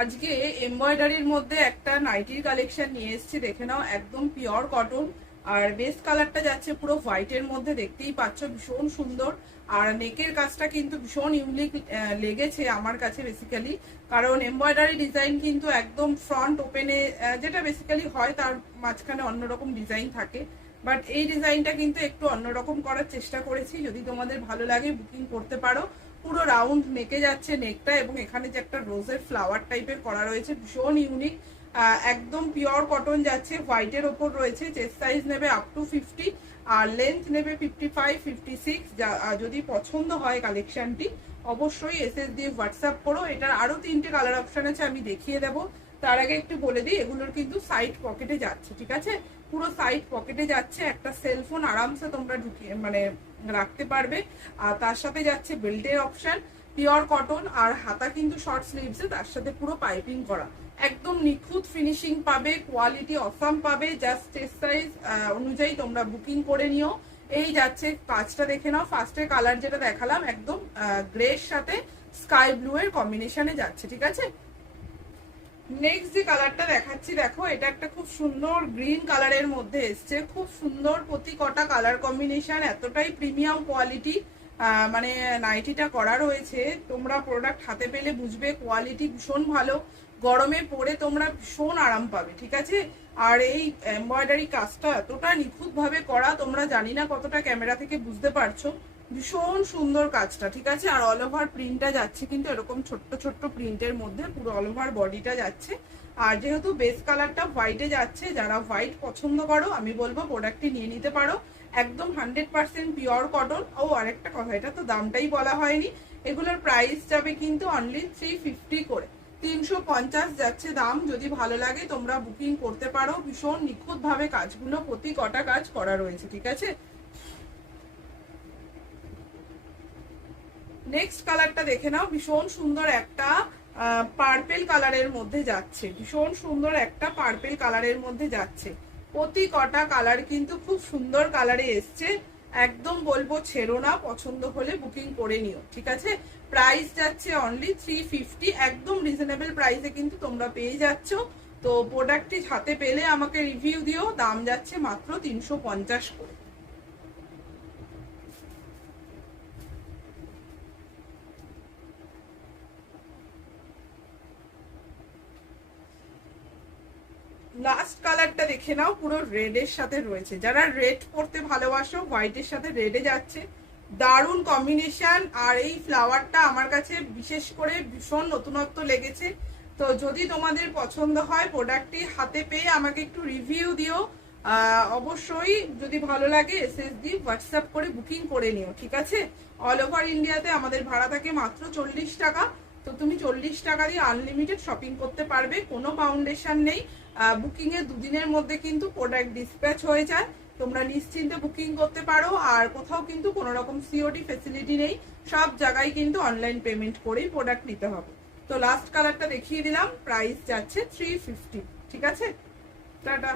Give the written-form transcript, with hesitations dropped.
আজকে এমব্রয়ডারির মধ্যে একটা নাইটির কালেকশন নিয়ে এসেছি, দেখে নাও। একদম পিওর কটন, আর বেস কালারটা যাচ্ছে পুরো হোয়াইটের মধ্যে, দেখতেই পাচ্ছ ভীষণ সুন্দর। আর নেকের কাজটা কিন্তু ভীষণ ইউনিক লেগেছে আমার কাছে বেসিক্যালি, কারণ এমব্রয়ডারি ডিজাইন কিন্তু একদম ফ্রন্ট ওপেনে যেটা বেসিক্যালি হয় তার মাঝখানে অন্যরকম ডিজাইন থাকে, বাট এই ডিজাইনটা কিন্তু একটু অন্যরকম করার চেষ্টা করেছি। যদি তোমাদের ভালো লাগে বুকিং করতে পারো। পুরো রাউন্ড নেকে যাচ্ছে নেকটা, এবং এখানে যে একটা রোজের ফ্লাওয়ার টাইপের করা রয়েছে ভীষণ ইউনিক। একদম পিওর কটন যাচ্ছে, হোয়াইটের ওপর রয়েছে। চেস্ট সাইজ নেবে আপ টু 50 আর লেন্থ নেবে 55-56। যদি পছন্দ হয় কালেকশনটি অবশ্যই এসএস দিয়ে হোয়াটসঅ্যাপ করো। এটার আরো 3টে কালার অপশন আছে, আমি দেখিয়ে দেবো। তার আগে একটু বলে দিই, এগুলোর কিন্তু সাইড পকেটে যাচ্ছে, ঠিক আছে? পুরো সাইড পকেটে যাচ্ছে, একটা সেলফোন আরামসে তোমরা ঢুকিয়ে মানে রাখতে পারবে। আর তার সাথে যাচ্ছে বেল্টের অপশন, পিওর কটন। আর হাতা কিন্তু শর্ট স্লিভসে, তার সাথে পুরো পাইপিং করা। একদম নিখুঁত ফিনিশিং পাবে, কোয়ালিটি অসাম পাবে। জাস্ট চেস্ট সাইজ অনুযায়ী তোমরা বুকিং করে নিও। এই যাচ্ছে কাজটা, দেখে নাও। ফার্স্টের কালার যেটা দেখালাম একদম গ্রের সাথে স্কাই ব্লু এর কম্বিনেশনে যাচ্ছে, ঠিক আছে? নেক্সট যে কালারটা দেখাচ্ছি, দেখো এটা একটা খুব সুন্দর গ্রিন কালারের মধ্যে এসছে। খুব সুন্দর প্রতি কটা কালার কম্বিনেশন, এতটাই প্রিমিয়াম কোয়ালিটি মানে নাইটিটা করা রয়েছে। তোমরা প্রোডাক্ট হাতে পেলে বুঝবে, কোয়ালিটি ভীষণ ভালো। গরমে পরে তোমরা ভীষণ আরাম পাবে, ঠিক আছে? আর এই এমব্রয়ডারি কাজটা এতটা নিখুঁত ভাবে করা, তোমরা জানি না কতটা ক্যামেরা থেকে বুঝতে পারছো। ভীষণ সুন্দর কাজটা, ঠিক আছে? আর অল ওভার প্রিন্টটা যাচ্ছে কিন্তু এরকম ছোট্ট ছোট্ট প্রিন্টের মধ্যে, পুরো অল ওভার বডিটা যাচ্ছে। আর যেহেতু বেস কালারটা হোয়াইটে যাচ্ছে, যারা হোয়াইট পছন্দ করো আমি বলবো প্রোডাক্টটি নিয়ে নিতে পারো। একদম 100% পিওর কটন। ও আরেকটা কথা, এটা তো দামটাই বলা হয়নি, এগুলোর প্রাইস যাবে কিন্তু অনলি 350 করে, 350 যাচ্ছে দাম। যদি ভালো লাগে তোমরা বুকিং করতে পারো। ভীষণ নিখুঁত ভাবে কাজগুলো, প্রতি কটা কাজ করা রয়েছে, ঠিক আছে? নেক্সট কালারটা দেখে নাও, ভীষণ সুন্দর একটা পার্পেল কালারের মধ্যে যাচ্ছে। ভীষণ সুন্দর একটা পার্পেল কালারের মধ্যে যাচ্ছে। প্রতি কটা কালার কিন্তু খুব সুন্দর কালারে এসছে। একদম বলবো ছেড়ো না, পছন্দ হলে বুকিং করে নিও, ঠিক আছে? প্রাইস যাচ্ছে অনলি 350, একদম রিজনেবল প্রাইসে কিন্তু তোমরা পেয়ে যাচ্ছ। তো প্রোডাক্টটি হাতে পেলে আমাকে রিভিউ দিও। দাম যাচ্ছে মাত্র 350 করে। লাস্ট কালারটা দেখে নাও, পুরো রেড এর সাথে রয়েছে। যারা রেড পরতে ভালোবাসো, হোয়াইটের সাথে রেডে যাচ্ছে, দারুণ কম্বিনেশন। আর এই ফ্লাওয়ারটা আমার কাছে বিশেষ করে ভীষণ নতুনত্ব লেগেছে। তো যদি তোমাদের পছন্দ হয় প্রোডাক্টটি হাতে পেয়ে আমাকে একটু রিভিউ দিও। অবশ্যই যদি ভালো লাগে এসএসডি হোয়াটসঅ্যাপ করে বুকিং করে নিও, ঠিক আছে? অল ওভার ইন্ডিয়াতে আমাদের ভাড়া থাকে মাত্র 40 টাকা। তো তুমি 40 টাকা দিয়ে আনলিমিটেড শপিং করতে পারবে, কোনো ফাউন্ডেশন নেই। বুকিং এর দুদিনের মধ্যে কিন্তু প্রোডাক্ট ডিসপ্যাচ হয়ে যায়। তোমরা নিশ্চিন্তে বুকিং করতে পারো। আর কোথাও কিন্তু কোনো রকম সিওডি ফেসিলিটি নেই, সব জায়গায় কিন্তু অনলাইন পেমেন্ট করেই প্রোডাক্ট নিতে হবে। তো লাস্ট কালারটা দেখিয়ে দিলাম, প্রাইস যাচ্ছে 350, ঠিক আছে? টাটা।